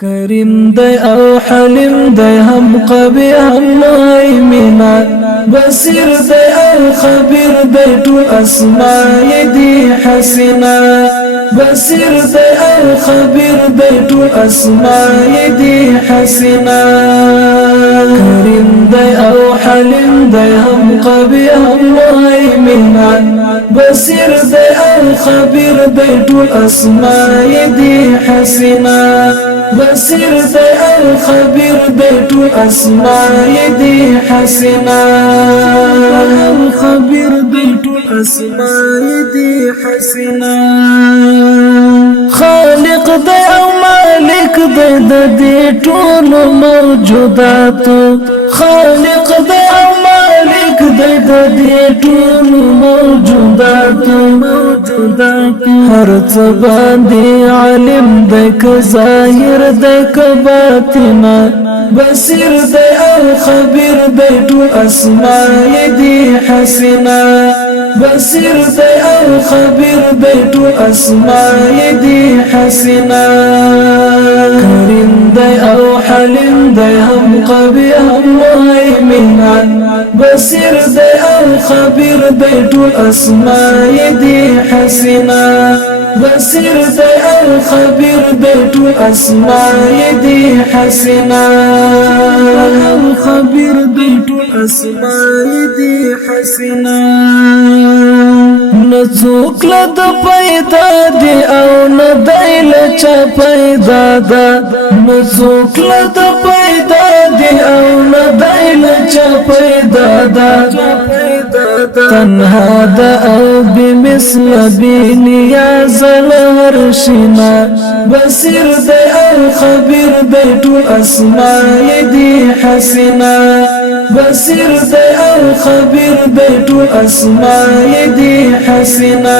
کریم دی او حلیم دی هم قوی هم مهیمنا بصیر دی او خبیر دی ټول اسماء دی حسنا بصیر دی او خبیر دی ټول اسماء دی حسنا کریم دی او حلیم دی هم قوی هم مهیمنا بصیر دی او خبیر دی ټول اسماء دی حسنا بصیر دی او خبیر دی ټول اسماء دی حسنا او خبیر دی ټول اسماء دی حسنا خالق دی او مالک دی د دې ټول موجودات خالق دی او مالک دی د دې ټول موجودات هر څه باندې عالم دی که ظاهر دی که باطنا بصیر دی او خبیر دی ټول اسماء دی حسنا بصیر دی او خبیر دی ټول اسماء دی حسنا کریم دی او حلیم دی هم قوی هم مهیمنا بصیر دی او خبیر دی ټول اسماء دی حسنا بصیر دی او خبیر دی ټول اسماء دی حسنا او خبیر دی ټول اسماء دی حسنا نڅوک لد پیدا دی او نه دایل چا پیدا دا نڅوک لد پیدا دی او نه دایل چا پیدا دا تنها دا او بمثل بنیاز الهرشنا بصیر دی او خبیر دی ټول اسماء دی حسنا بصیر دی او خبیر دی ټول اسماء دی حسنا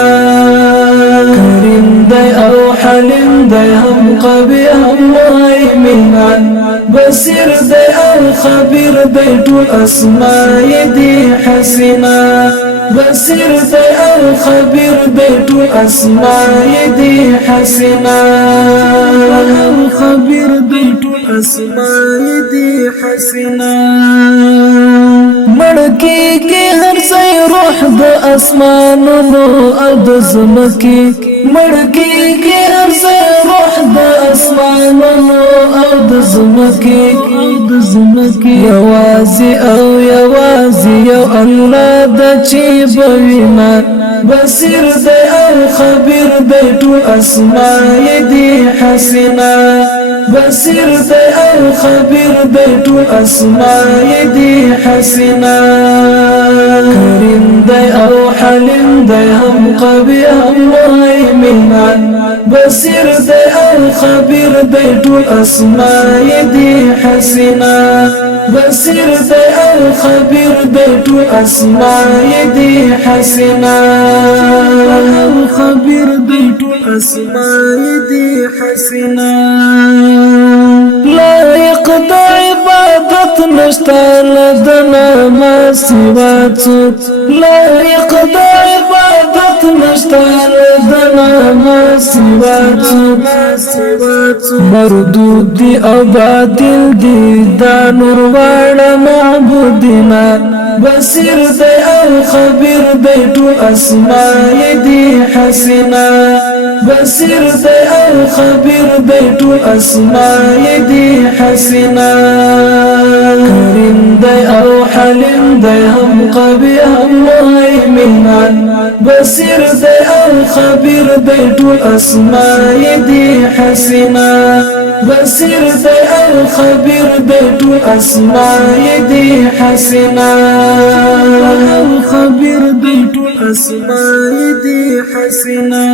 کریم دی او حلیم دی هم قوی هم مهیمنا بصیر دی او خبیر دی ټول اسماء دی حسنا بصیر دی او خبیر دی ټول اسماء دی حسنا او خبیر دی ټول اسماء دی حسنا مړکی کی هر ځای روح د اسمانونو او د زمکی مړکی کی هر ځای روح د اسمانونو او د زمکی یوازي او یوازي یو الله د چی بوینا بصیر دی او خبیر دی ټول اسماء دی حسنا بصیر دی او خبیر دی ټول اسماء دی حسنا کریم دی او حلیم دی هم قوی هم مهیمنا بصیر دی او خبیر دی ټول اسماء دی حسنا بصیر دی او خبیر دی ټول اسماء دی حسنا او خبیر دی ټول اسماء دی حسنا لایق د عبادت نشته لدنا ما سوا څوک لایق د عبادت نشته لدنا ما سوا څوک مردود دی او باطل دی دا نور واړه معبودنا بصیر دی او خبیر دی ټول اسماء دی حسنا بصیر دی او خبیر دی ټول اسماء دی حسنا کریم دی او حلیم دی هم قوی هم مهیمنا بصیر دی او خبیر دی ټول اسماء دی حسنا بصیر دی او خبیر دی ټول اسماء دی حسنا او خبیر دی ټول اسماء دی حسنا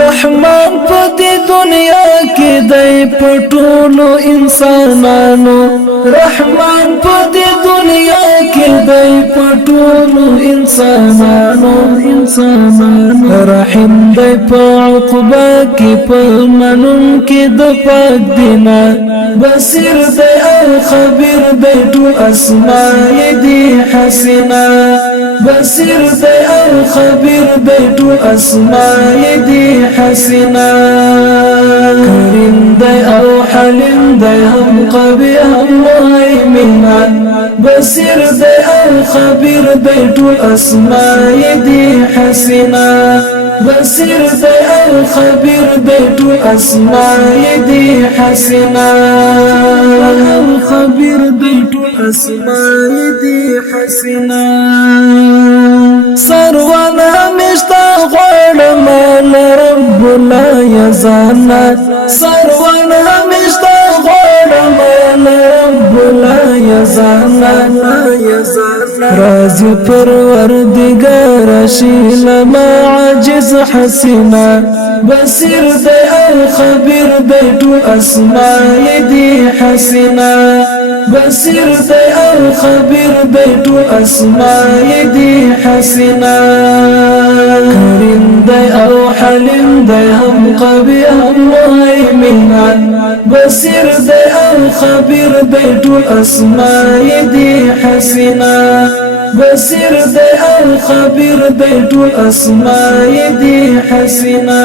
رحمان په دې دنیا کې دی په ټولو انسانانو رحمان په دې دنیا کې دی په ټولو انسانانو رحیم دی په عقبا کې په منون کې د پاک دینا بصیر دی او خبیر دی ټول اسماء دی حسنا بصیر دی او خبیر دی ټول اسماء دی حسنا کریم دی او حلیم دی هم قوی هم مهیمن بصیر دی او خبیر دی ټول اسماء دی حسنا بصیر دی او خبیر دی ټول اسماء دی حسنا او خبیر دی ټول اسماء دی حسنا سروانا مشتا غوړم رب لا یزانا سروانا مشتا غوړم رب لا یزانا رازی پروردگار شیل ما عجز حسنا بصیر دی او خبیر دی ټول اسماء دی حسنا بصیر دی او خبیر دی ټول اسماء دی حسنا کریم دی او حلیم دی هم قوی هم مهیمن بصیر دی او خبیر دی ټول اسماء دی حسنا بصیر دی او خبیر دی ټول اسماء دی حسنا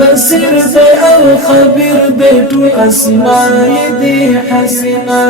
بصیر دی او خبیر دی ټول اسماء دی حسنا